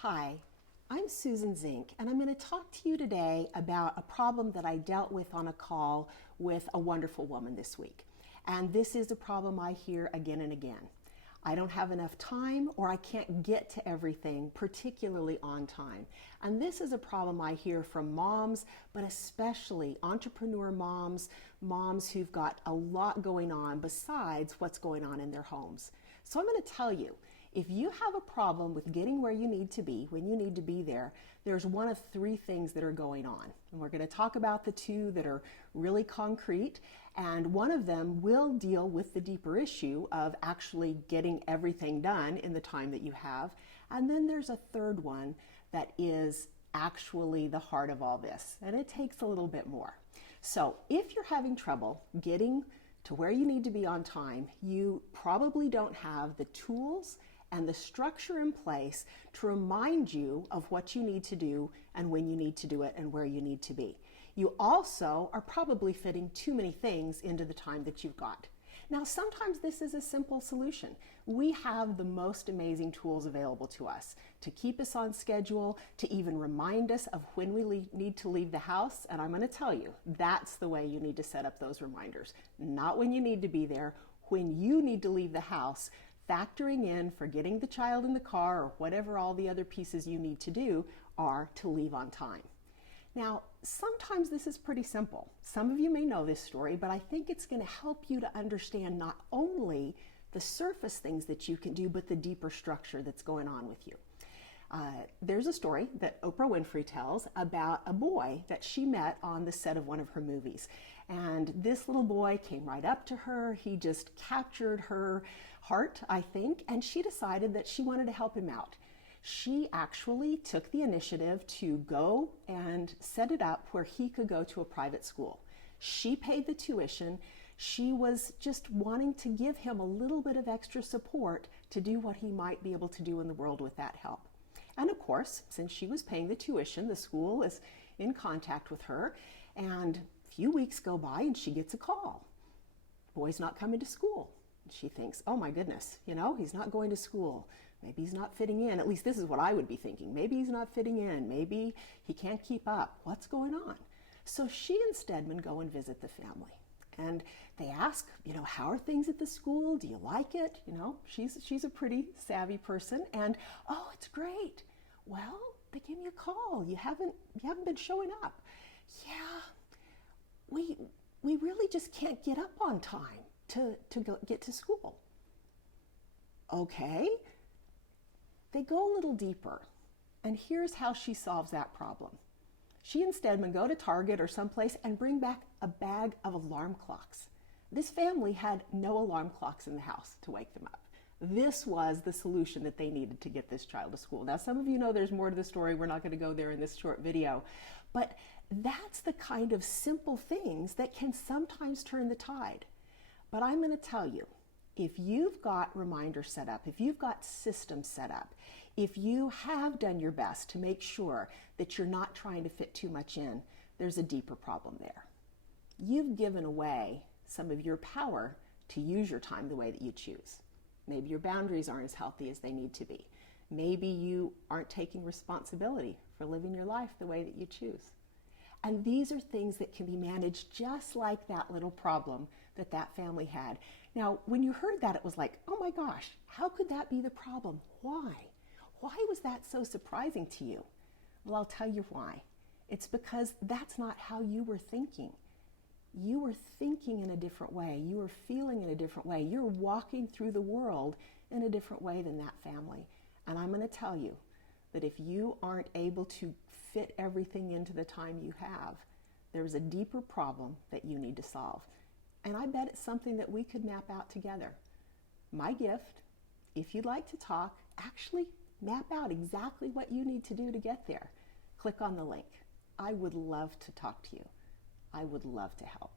Hi, I'm Susan Zink, and I'm going to talk to you today about a problem that I dealt with on a call with a wonderful woman this week. And this is a problem I hear again and again. I don't have enough time, or I can't get to everything, particularly on time. And this is a problem I hear from moms, but especially entrepreneur moms, moms who've got a lot going on besides what's going on in their homes. So I'm going to tell you, if you have a problem with getting where you need to be, when you need to be there, there's one of three things that are going on. And we're going to talk about the two that are really concrete. And one of them will deal with the deeper issue of actually getting everything done in the time that you have. And then there's a third one that is actually the heart of all this. And it takes a little bit more. So if you're having trouble getting to where you need to be on time, you probably don't have the tools and the structure in place to remind you of what you need to do and when you need to do it and where you need to be. You also are probably fitting too many things into the time that you've got. Now, sometimes this is a simple solution. We have the most amazing tools available to us to keep us on schedule, to even remind us of when we need to leave the house. And I'm going to tell you, that's the way you need to set up those reminders. Not when you need to be there, when you need to leave the house, factoring in forgetting the child in the car or whatever all the other pieces you need to do are to leave on time. Now, sometimes this is pretty simple. Some of you may know this story, but I think it's going to help you to understand not only the surface things that you can do, but the deeper structure that's going on with you. There's a story that Oprah Winfrey tells about a boy that she met on the set of one of her movies. And this little boy came right up to her. He just captured her heart, I think, and she decided that she wanted to help him out. She actually took the initiative to go and set it up where he could go to a private school. She paid the tuition. She was just wanting to give him a little bit of extra support to do what he might be able to do in the world with that help. And of course, since she was paying the tuition, the school is in contact with her, and a few weeks go by and she gets a call. Boy's not coming to school. She thinks, oh my goodness, he's not going to school. Maybe he's not fitting in. At least this is what I would be thinking. Maybe he's not fitting in. Maybe he can't keep up. What's going on? So she and Stedman go and visit the family. And they ask, how are things at the school? Do you like it? She's a pretty savvy person. And, oh, it's great. Well, they gave me a call. You haven't been showing up. Yeah, we really just can't get up on time to get to school. Okay. They go a little deeper, and here's how she solves that problem. She and Stedman go to Target or someplace and bring back a bag of alarm clocks. This family had no alarm clocks in the house to wake them up. This was the solution that they needed to get this child to school. Now, some of you know there's more to the story. We're not going to go there in this short video, but that's the kind of simple things that can sometimes turn the tide. But I'm going to tell you, if you've got reminders set up, if you've got systems set up, if you have done your best to make sure that you're not trying to fit too much in, there's a deeper problem there. You've given away some of your power to use your time the way that you choose. Maybe your boundaries aren't as healthy as they need to be. Maybe you aren't taking responsibility for living your life the way that you choose. And these are things that can be managed just like that little problem that that family had. Now, when you heard that, it was like, oh my gosh, how could that be the problem? Why? Why was that so surprising to you? Well, I'll tell you why. It's because that's not how you were thinking. You were thinking in a different way. You were feeling in a different way. You're walking through the world in a different way than that family. And I'm going to tell you that if you aren't able to fit everything into the time you have, there's a deeper problem that you need to solve. And I bet it's something that we could map out together. My gift, if you'd like to talk, actually map out exactly what you need to do to get there. Click on the link. I would love to talk to you. I would love to help.